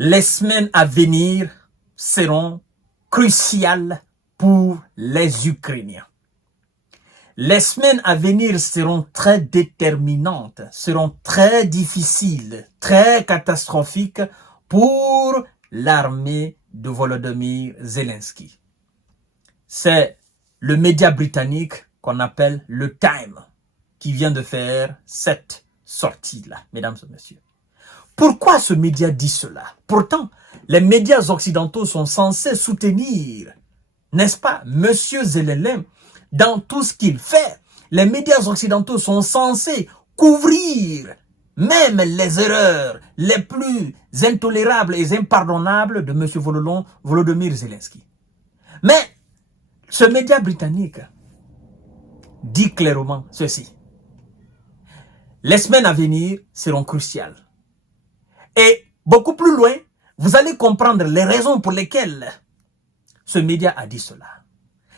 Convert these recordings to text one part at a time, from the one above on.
Les semaines à venir seront cruciales pour les Ukrainiens. Les semaines à venir seront très déterminantes, seront très difficiles, très catastrophiques pour l'armée de Volodymyr Zelensky. C'est le média britannique qu'on appelle le Time qui vient de faire cette sortie-là, mesdames et messieurs. Pourquoi ce média dit cela? Pourtant, les médias occidentaux sont censés soutenir, n'est-ce pas, Monsieur Zelensky dans tout ce qu'il fait. Les médias occidentaux sont censés couvrir même les erreurs les plus intolérables et impardonnables de Monsieur Volodymyr Zelensky. Mais ce média britannique dit clairement ceci. Les semaines à venir seront cruciales. Et beaucoup plus loin, vous allez comprendre les raisons pour lesquelles ce média a dit cela.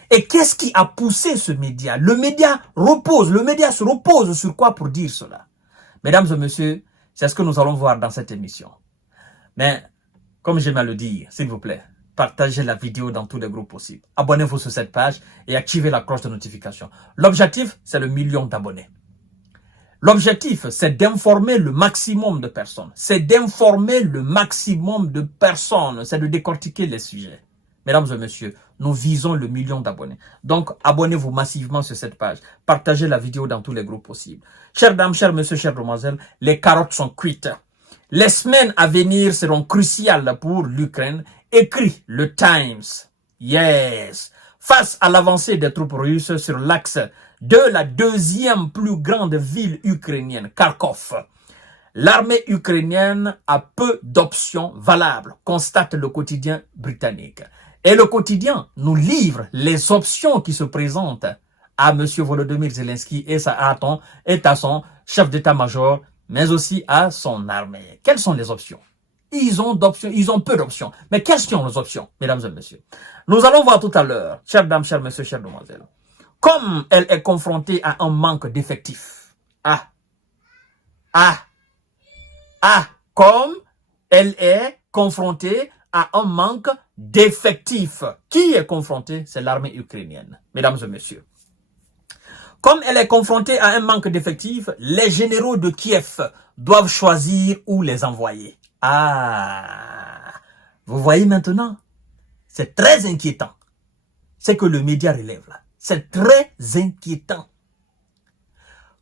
Et qu'est-ce qui a poussé ce média? Le média se repose sur quoi pour dire cela? Mesdames et messieurs, c'est ce que nous allons voir dans cette émission. Mais, comme j'aime à le dire, s'il vous plaît, partagez la vidéo dans tous les groupes possibles. Abonnez-vous sur cette page et activez la cloche de notification. L'objectif, c'est le 1 million d'abonnés. L'objectif, c'est d'informer le maximum de personnes. C'est d'informer le maximum de personnes. C'est de décortiquer les sujets. Mesdames et messieurs, nous visons le 1 million d'abonnés. Donc, abonnez-vous massivement sur cette page. Partagez la vidéo dans tous les groupes possibles. Chères dames, chers messieurs, chères demoiselles, les carottes sont cuites. Les semaines à venir seront cruciales pour l'Ukraine. Écrit le Times. Yes. Face à l'avancée des troupes russes sur l'axe de la deuxième plus grande ville ukrainienne, Kharkov, l'armée ukrainienne a peu d'options valables, constate le quotidien britannique. Et le quotidien nous livre les options qui se présentent à M. Volodymyr Zelensky et à son chef d'état-major, mais aussi à son armée. Quelles sont les options? Ils ont peu d'options. Mais quelles sont les options, mesdames et messieurs? Nous allons voir tout à l'heure, chères dames, chers messieurs, chères demoiselles, comme elle est confrontée à un manque d'effectifs. Comme elle est confrontée à un manque d'effectifs. Qui est confronté? C'est l'armée ukrainienne, mesdames et messieurs. Comme elle est confrontée à un manque d'effectifs, les généraux de Kiev doivent choisir où les envoyer. Vous voyez maintenant? C'est très inquiétant. C'est que le média relève là. C'est très inquiétant.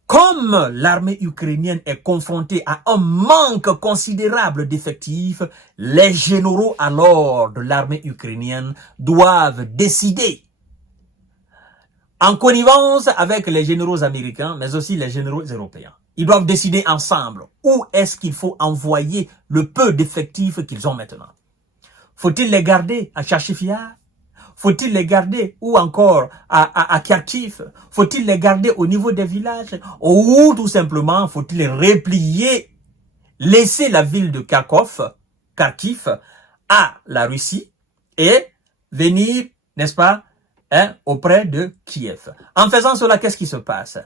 Comme l'armée ukrainienne est confrontée à un manque considérable d'effectifs, les généraux alors de l'armée ukrainienne doivent décider, en connivence avec les généraux américains, mais aussi les généraux européens. Ils doivent décider ensemble où est-ce qu'il faut envoyer le peu d'effectifs qu'ils ont maintenant. Faut-il les garder à Tcharchifiar? Faut-il les garder ou encore à Kharkiv? Faut-il les garder au niveau des villages? Ou tout simplement, faut-il les replier, laisser la ville de Kharkiv à la Russie et venir, n'est-ce pas, auprès de Kiev? En faisant cela, qu'est-ce qui se passe?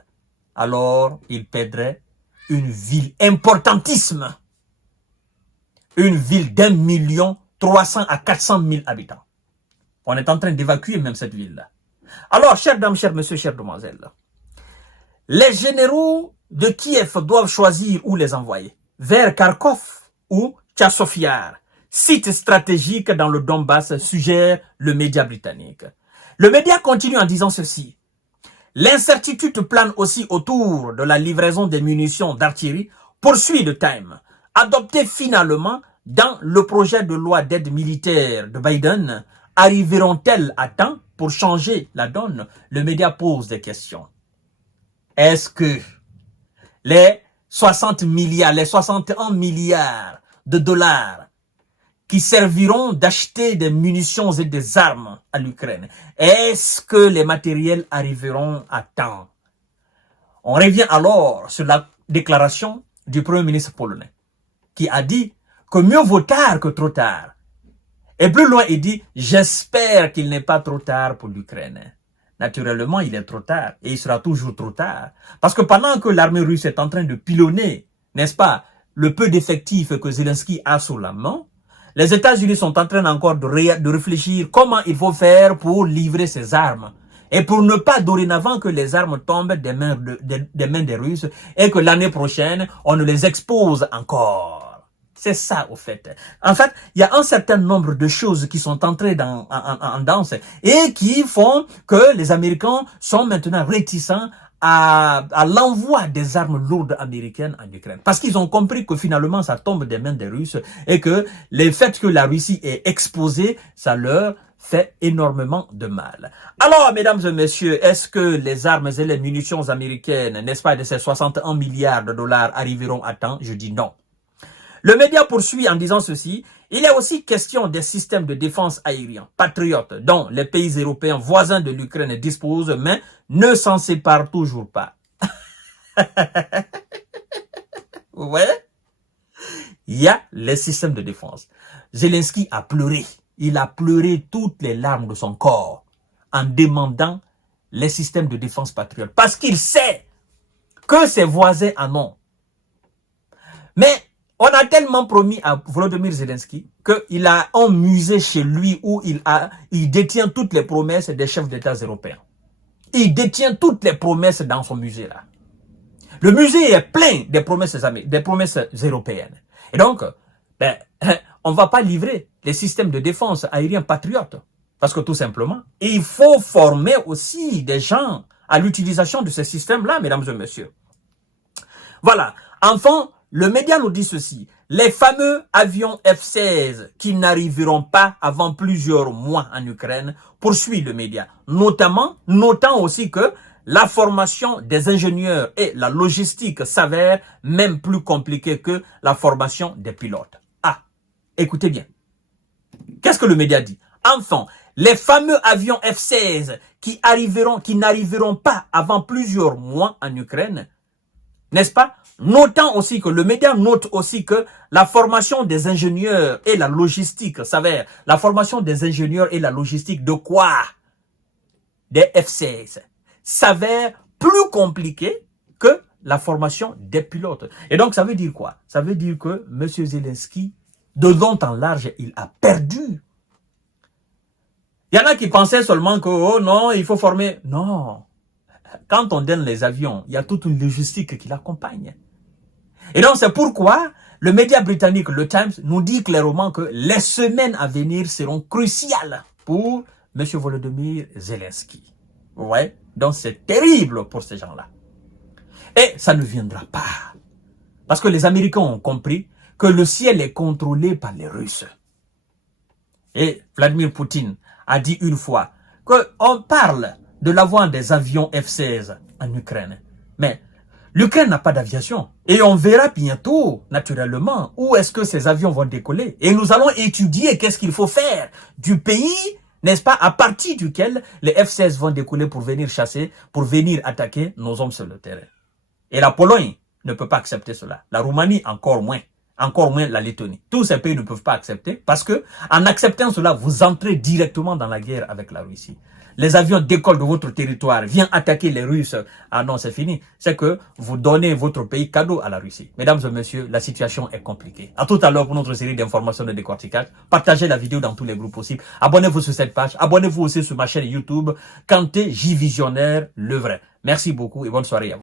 Alors, ils perdraient une ville importantissime. Une ville d'1 300 000 à 400 000 habitants. On est en train d'évacuer même cette ville-là. Alors, chères dames, chers messieurs, chères demoiselles, les généraux de Kiev doivent choisir où les envoyer. Vers Kharkov ou Tchasofiar, site stratégique dans le Donbass, suggère le média britannique. Le média continue en disant ceci. L'incertitude plane aussi autour de la livraison des munitions d'artillerie, poursuit le Time. Adopté finalement dans le projet de loi d'aide militaire de Biden, arriveront-elles à temps pour changer la donne? Le média pose des questions. Est-ce que les 60 milliards, les 61 milliards de dollars qui serviront d'acheter des munitions et des armes à l'Ukraine, est-ce que les matériels arriveront à temps? On revient alors sur la déclaration du Premier ministre polonais qui a dit que mieux vaut tard que trop tard. Et plus loin, il dit, j'espère qu'il n'est pas trop tard pour l'Ukraine. Naturellement, il est trop tard et il sera toujours trop tard. Parce que pendant que l'armée russe est en train de pilonner, n'est-ce pas, le peu d'effectifs que Zelensky a sous la main, Les États-Unis sont en train encore de réfléchir comment il faut faire pour livrer ces armes. Et pour ne pas dorénavant que les armes tombent des mains des Russes et que l'année prochaine, on ne les expose encore. C'est ça, au fait. En fait, il y a un certain nombre de choses qui sont entrées en danse et qui font que les Américains sont maintenant réticents à l'envoi des armes lourdes américaines en Ukraine. Parce qu'ils ont compris que finalement, ça tombe des mains des Russes et que le fait que la Russie est exposée, ça leur fait énormément de mal. Alors, mesdames et messieurs, est-ce que les armes et les munitions américaines, n'est-ce pas, de ces 61 milliards de dollars arriveront à temps? Je dis non. Le média poursuit en disant ceci. Il est aussi question des systèmes de défense aériens patriotes dont les pays européens voisins de l'Ukraine disposent, mais ne s'en séparent toujours pas. Ouais. Il y a les systèmes de défense. Zelensky a pleuré. Il a pleuré toutes les larmes de son corps en demandant les systèmes de défense patriotes. Parce qu'il sait que ses voisins en ont. Mais on a tellement promis à Volodymyr Zelensky qu'il a un musée chez lui où il détient toutes les promesses des chefs d'État européens. Il détient toutes les promesses dans son musée-là. Le musée est plein des promesses européennes. Et donc, on ne va pas livrer les systèmes de défense aériens patriotes. Parce que tout simplement, il faut former aussi des gens à l'utilisation de ces systèmes-là, mesdames et messieurs. Voilà. Enfin, le média nous dit ceci. Les fameux avions F-16 qui n'arriveront pas avant plusieurs mois en Ukraine, poursuit le média. Notant aussi que la formation des ingénieurs et la logistique s'avèrent même plus compliquées que la formation des pilotes. Ah, écoutez bien. Qu'est-ce que le média dit? Enfin, les fameux avions F-16 qui n'arriveront pas avant plusieurs mois en Ukraine, n'est-ce pas? Notant aussi que le média note aussi que la formation des ingénieurs et la logistique s'avère. La formation des ingénieurs et la logistique de quoi? Des F-16 s'avère plus compliquée que la formation des pilotes. Et donc, ça veut dire quoi? Ça veut dire que M. Zelensky, de long en large, il a perdu. Il y en a qui pensaient seulement que, oh non, il faut former. Non. Quand on donne les avions, il y a toute une logistique qui l'accompagne. Et donc, c'est pourquoi le média britannique, le Times, nous dit clairement que les semaines à venir seront cruciales pour M. Volodymyr Zelensky. Ouais, donc c'est terrible pour ces gens-là. Et ça ne viendra pas. Parce que les Américains ont compris que le ciel est contrôlé par les Russes. Et Vladimir Poutine a dit une fois qu'on parle de l'avant des avions F-16 en Ukraine. Mais l'Ukraine n'a pas d'aviation. Et on verra bientôt, naturellement, où est-ce que ces avions vont décoller. Et nous allons étudier qu'est-ce qu'il faut faire du pays, n'est-ce pas, à partir duquel les F-16 vont décoller pour venir chasser, pour venir attaquer nos hommes sur le terrain. Et la Pologne ne peut pas accepter cela. La Roumanie, encore moins. Encore moins la Lettonie. Tous ces pays ne peuvent pas accepter parce que, en acceptant cela, vous entrez directement dans la guerre avec la Russie. Les avions décollent de votre territoire, viennent attaquer les Russes. Ah non, c'est fini. C'est que vous donnez votre pays cadeau à la Russie. Mesdames et messieurs, la situation est compliquée. À tout à l'heure pour notre série d'informations de décortiquage. Partagez la vidéo dans tous les groupes possibles. Abonnez-vous sur cette page. Abonnez-vous aussi sur ma chaîne YouTube. Kanté J Visionnaire, le vrai. Merci beaucoup et bonne soirée à vous.